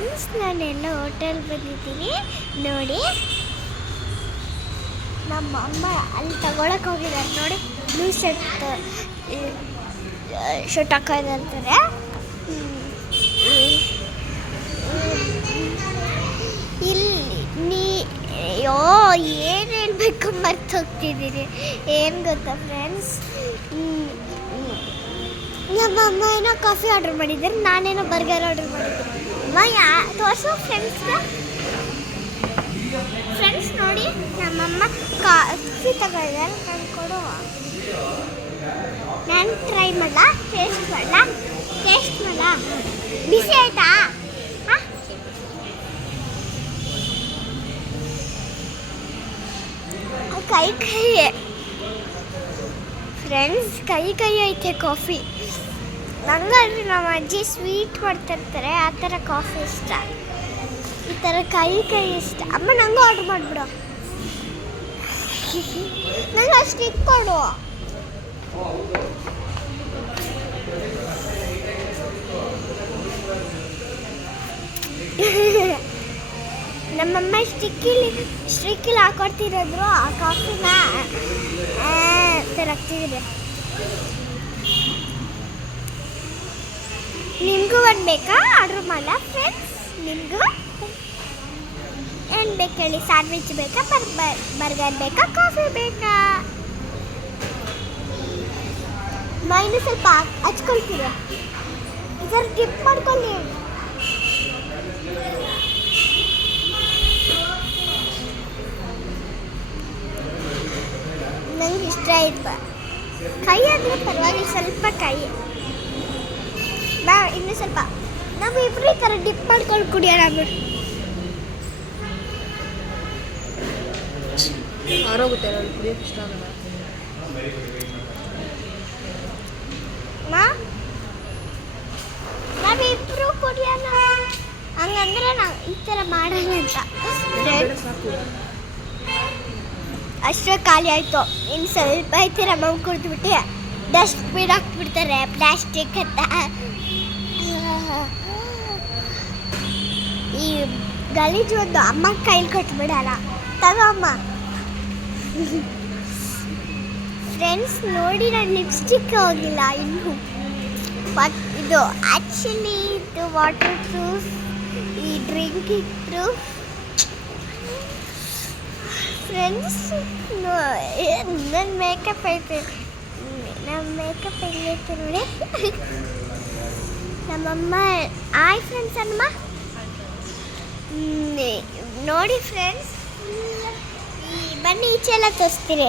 Friends, ನಾನೆಲ್ಲ hotel ಬಂದಿದ್ದೀನಿ ನೋಡಿ. ನಮ್ಮ ಅಮ್ಮ ಅಲ್ಲಿ ತಗೊಳಕ್ಕೆ ಹೋಗಿದ್ದಾರೆ ನೋಡಿ. ಬ್ಲೂ ಶರ್ಟ್ ಹಾಕೋದಂತಾರೆ. ಇಲ್ಲಿ ಅಯ್ಯೋ ಏನು ಹೇಳ್ಬೇಕು ಮರ್ತು ಹೋಗ್ತಿದ್ದೀರಿ. ಏನು ಗೊತ್ತಾ ಫ್ರೆಂಡ್ಸ್, ನಮ್ಮ ಅಮ್ಮ ಏನೋ ಕಾಫಿ ಆರ್ಡ್ರ್ ಮಾಡಿದ್ದಾರೆ, ನಾನೇನೋ ಬರ್ಗರ್ ಆರ್ಡ್ರ್ ಮಾಡಿದ್ದೀನಿ. ಅಮ್ಮ ತೋರಿಸು ಫ್ರೆಂಡ್ಸ್ಗೆ. ಫ್ರೆಂಡ್ಸ್ ನೋಡಿ, ನಮ್ಮಮ್ಮ ಕಾಫಿ ತಗೊಂಡಿದ್ದಾರೆ. ನಾನು ಕೊಡು, ನಾನು ಟ್ರೈ ಮಾಡಲ, ಟೇಸ್ಟ್ ಮಾಡಲ. ಬಿಸಿ ಆಯ್ತಾ? ಕೈ ಫ್ರೆಂಡ್ಸ್, ಕೈ ಐತೆ ಕಾಫಿ. ನಂಗಲ್ರಿ ನಮ್ಮ ಅಜ್ಜಿ ಸ್ವೀಟ್ ಮಾಡ್ತಿರ್ತಾರೆ, ಆ ಥರ ಕಾಫಿ ಇಷ್ಟ. ಈ ಥರ ಕೈ ಇಷ್ಟ. ಅಮ್ಮ ನಂಗೂ ಆರ್ಡ್ರ್ ಮಾಡಿಬಿಡು. ನಂಗೆ ಅಷ್ಟು ಇಟ್ಕೊಡು. ನಮ್ಮಮ್ಮ ಸ್ಟಿಕ್ಕಿಲಿ ಹಾಕೊಡ್ತಿರೋದ್ರು ಆ ಕಾಫಿನ ತರಾಗ್ತಿದ್ರೆ. ನಿಮಗೂ ಒಂದು ಬೇಕಾ? ಆರ್ಡ್ರ್ ಮಾಡಲ ಫ್ರೆಂಡ್ಸ್? ನಿಮಗೂ ಏನು ಬೇಕು ಹೇಳಿ? ಸ್ಯಾಂಡ್ವಿಚ್ ಬೇಕಾ, ಬರ್ಗರ್ ಬೇಕಾ, ಕಾಫಿ ಬೇಕಾ? ಇನ್ನೂ ಸ್ವಲ್ಪ ಹಚ್ಕೊಳ್ತೀರ, ಇದರ ಡಿಪ್ ಮಾಡ್ಕೊಳ್ಳಿ. ನಂಗೆ ಇಷ್ಟ ಆಯ್ತು. ಕೈ ಆದರೆ ಪರವಾಗಿಲ್ಲ, ಸ್ವಲ್ಪ ಕೈ. ಇನ್ನೂ ಸ್ವಲ್ಪ ನಾವು ಇಬ್ಬರು ಈ ಥರ ಡಿಪ್ ಮಾಡ್ಕೊಂಡು ಕುಡಿಯೋಣ ಬಿಡು. ಆರೋಗುತ್ತೆ, ಕುಡಿಯೋಕೆ ಇಷ್ಟ ಆಗಲ್ಲ. ನಾವಿಬ್ರು ಕುಡಿಯೋಣ, ಹಂಗಂದ್ರೆ ನಾವು ಈ ಥರ ಮಾಡೋಣ ಅಂತ. ಅಷ್ಟೇ ಖಾಲಿ ಆಯಿತು. ಇನ್ನು ಸ್ವಲ್ಪ ಐತಿ, ನಮ್ಮ ಕುಡಿದ್ಬಿಟ್ಟು ಡಸ್ಟ್ಬಿನ್ ಹಾಕ್ಬಿಡ್ತಾರೆ, ಪ್ಲಾಸ್ಟಿಕ್ ಅಂತ. ಈ ಗಲೀಜು ಒಂದು ಅಮ್ಮ ಕೈಲಿ ಕೊಟ್ಬಿಡೋಣ. ತಗೋ ಅಮ್ಮ. ಫ್ರೆಂಡ್ಸ್ ನೋಡಿ, ನಾನು ಲಿಪ್ಸ್ಟಿಕ್ ಹೋಗಿಲ್ಲ ಇನ್ನೂ. ಇದು ಆ್ಯಕ್ಚುಲಿ ಇದು ವಾಟರ್ ಪ್ರೂಫ್, ಈ ಡ್ರಿಂಕಿಂಗ್ ಪ್ರೂಫ್. ಫ್ರೆಂಡ್ಸ್, ನನ್ನ ಮೇಕಪ್ ಐತೆ, ನಮ್ಮ ಮೇಕಪ್ ಹೆಂಗೈತೆ ನೋಡಿ. ನಮ್ಮಮ್ಮ ಆಯ್ ಫ್ರೆಂಡ್ಸ್ ಅಮ್ಮ ನೋಡಿ. ಫ್ರೆಂಡ್ಸ್, ಬನ್ನಿ ಈಚೆ ಎಲ್ಲ ತೋರಿಸ್ತೀರಿ.